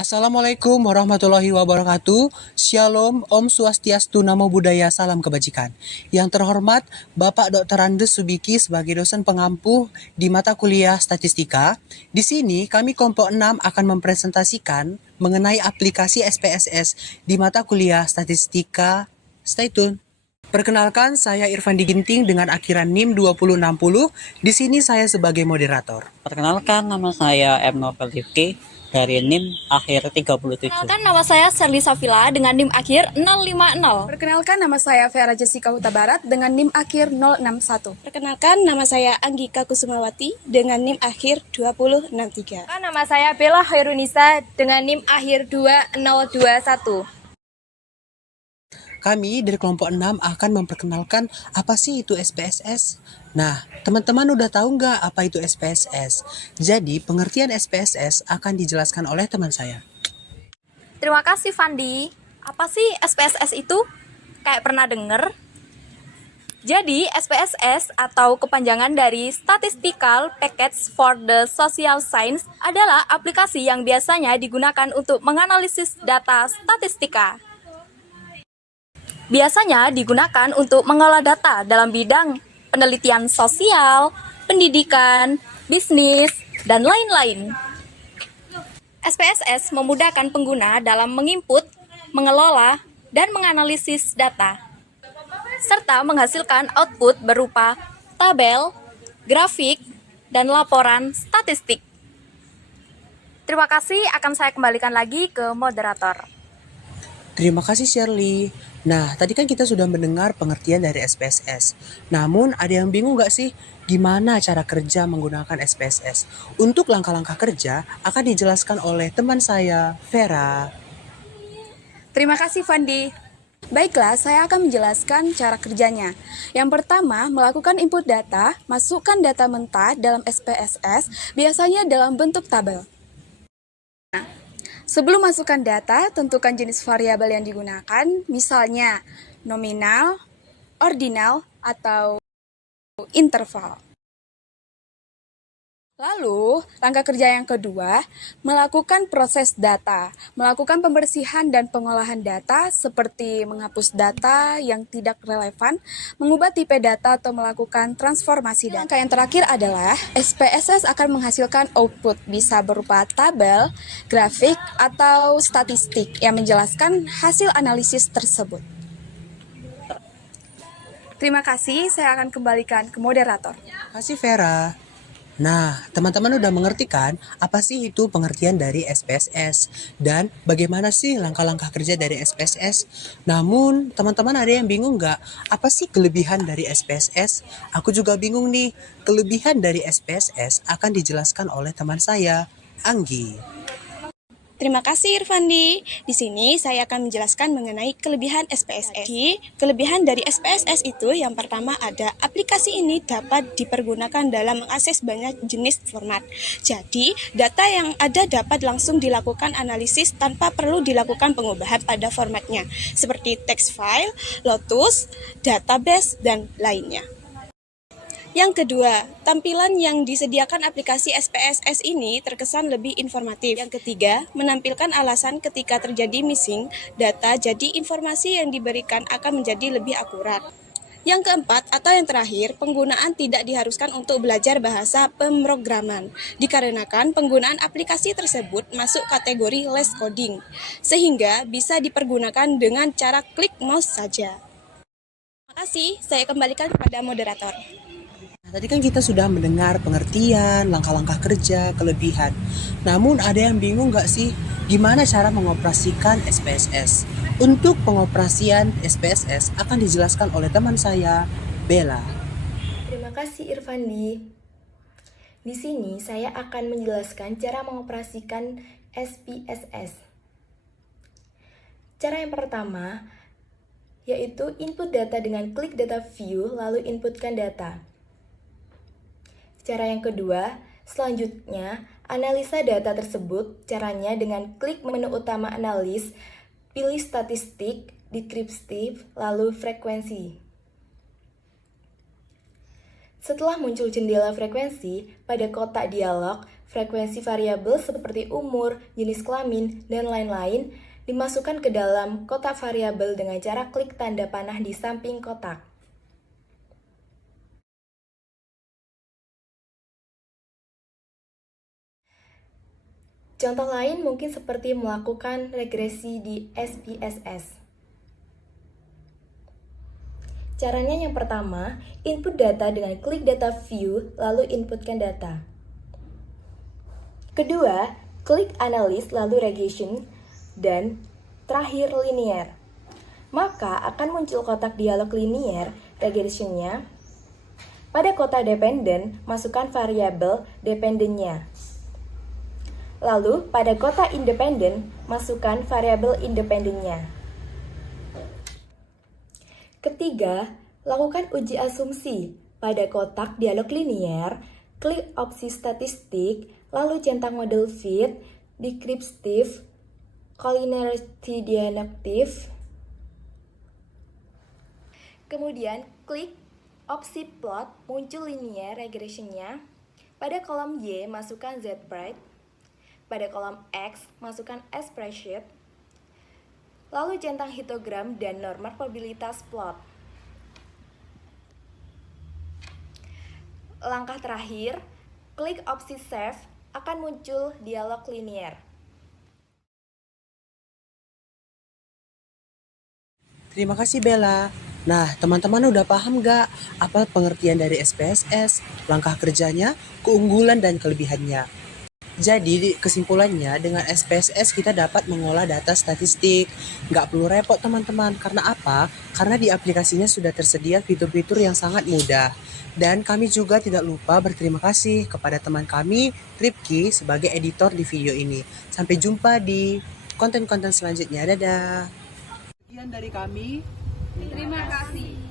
Assalamualaikum warahmatullahi wabarakatuh. Shalom, Om Swastiastu, Namo Buddhaya, salam kebajikan. Yang terhormat Bapak Dr. Andes Subiki sebagai dosen pengampu di mata kuliah Statistika. Di sini kami kelompok 6 akan mempresentasikan mengenai aplikasi SPSS di mata kuliah Statistika. Stay tune. Perkenalkan, saya Irfan Diginting dengan akhiran NIM 2060. Di sini saya sebagai moderator. Perkenalkan, nama saya M. Novel Rifki dari NIM akhir 37. Perkenalkan, nama saya Serli Safila dengan NIM akhir 050. Perkenalkan, nama saya Vera Jessica Huta Barat dengan NIM akhir 061. Perkenalkan, nama saya Anggika Kusumawati dengan NIM akhir 2063. Nama saya Bella Khairunisa dengan NIM akhir 2021. Kami dari kelompok 6 akan memperkenalkan apa sih itu SPSS. Nah, teman-teman udah tahu nggak apa itu SPSS? Jadi, pengertian SPSS akan dijelaskan oleh teman saya. Terima kasih Fandi. Apa sih SPSS itu? Kayak pernah denger? Jadi, SPSS atau kepanjangan dari Statistical Package for the Social Science adalah aplikasi yang biasanya digunakan untuk menganalisis data statistika. Biasanya digunakan untuk mengolah data dalam bidang penelitian sosial, pendidikan, bisnis, dan lain-lain. SPSS memudahkan pengguna dalam menginput, mengelola, dan menganalisis data, serta menghasilkan output berupa tabel, grafik, dan laporan statistik. Terima kasih, akan saya kembalikan lagi ke moderator. Terima kasih Shirley. Nah, tadi kan kita sudah mendengar pengertian dari SPSS. Namun, ada yang bingung nggak sih gimana cara kerja menggunakan SPSS? Untuk langkah-langkah kerja akan dijelaskan oleh teman saya, Vera. Terima kasih Fandi. Baiklah, saya akan menjelaskan cara kerjanya. Yang pertama, melakukan input data, masukkan data mentah dalam SPSS, biasanya dalam bentuk tabel. Sebelum masukkan data, tentukan jenis variabel yang digunakan, misalnya nominal, ordinal, atau interval. Lalu, langkah kerja yang kedua, melakukan proses data, melakukan pembersihan dan pengolahan data seperti menghapus data yang tidak relevan, mengubah tipe data atau melakukan transformasi data. Langkah yang terakhir adalah SPSS akan menghasilkan output bisa berupa tabel, grafik, atau statistik yang menjelaskan hasil analisis tersebut. Terima kasih, saya akan kembalikan ke moderator. Terima kasih Vera. Nah, teman-teman udah mengerti kan apa sih itu pengertian dari SPSS dan bagaimana sih langkah-langkah kerja dari SPSS? Namun, teman-teman ada yang bingung nggak? Apa sih kelebihan dari SPSS? Aku juga bingung nih. Kelebihan dari SPSS akan dijelaskan oleh teman saya, Anggi. Terima kasih Irfandi. Di sini saya akan menjelaskan mengenai kelebihan SPSS. Jadi, kelebihan dari SPSS itu yang pertama ada aplikasi ini dapat dipergunakan dalam mengakses banyak jenis format. Jadi, data yang ada dapat langsung dilakukan analisis tanpa perlu dilakukan pengubahan pada formatnya, seperti text file, Lotus, database, dan lainnya. Yang kedua, tampilan yang disediakan aplikasi SPSS ini terkesan lebih informatif. Yang ketiga, menampilkan alasan ketika terjadi missing data, jadi informasi yang diberikan akan menjadi lebih akurat. Yang keempat atau yang terakhir, penggunaan tidak diharuskan untuk belajar bahasa pemrograman, dikarenakan penggunaan aplikasi tersebut masuk kategori less coding, sehingga bisa dipergunakan dengan cara klik mouse saja. Terima kasih, saya kembalikan kepada moderator. Tadi kan kita sudah mendengar pengertian, langkah-langkah kerja, kelebihan. Namun ada yang bingung nggak sih gimana cara mengoperasikan SPSS? Untuk pengoperasian SPSS akan dijelaskan oleh teman saya, Bella. Terima kasih Irfandi. Di sini saya akan menjelaskan cara mengoperasikan SPSS. Cara yang pertama yaitu input data dengan klik data view lalu inputkan data. Cara yang kedua, selanjutnya, analisa data tersebut caranya dengan klik menu utama analis, pilih statistik, deskriptif, lalu frekuensi. Setelah muncul jendela frekuensi, pada kotak dialog, frekuensi variabel seperti umur, jenis kelamin, dan lain-lain dimasukkan ke dalam kotak variabel dengan cara klik tanda panah di samping kotak. Contoh lain mungkin seperti melakukan regresi di SPSS. Caranya yang pertama, input data dengan klik data view, lalu inputkan data. Kedua, klik analysis, lalu regression, dan terakhir linear. Maka akan muncul kotak dialog linear, regressionnya. Pada kotak dependen, masukkan variabel dependennya. Lalu, pada kotak independen, masukkan variabel independennya. Ketiga, lakukan uji asumsi. Pada kotak dialog linear, klik opsi statistik, lalu centang model fit, descriptive, collinearity diagnostic. Kemudian, klik opsi plot, muncul linear regressionnya. Pada kolom Y, masukkan Z-Bright. Pada kolom X, masukkan spreadsheet, lalu centang histogram dan normal probabilitas plot. Langkah terakhir, klik opsi Save, akan muncul dialog linear. Terima kasih Bella. Nah, teman-teman udah paham gak apa pengertian dari SPSS, langkah kerjanya, keunggulan dan kelebihannya? Jadi kesimpulannya dengan SPSS kita dapat mengolah data statistik. Nggak perlu repot teman-teman. Karena apa? Karena di aplikasinya sudah tersedia fitur-fitur yang sangat mudah. Dan kami juga tidak lupa berterima kasih kepada teman kami, Ripki, sebagai editor di video ini. Sampai jumpa di konten-konten selanjutnya. Dadah. Sekian dari kami. Terima kasih.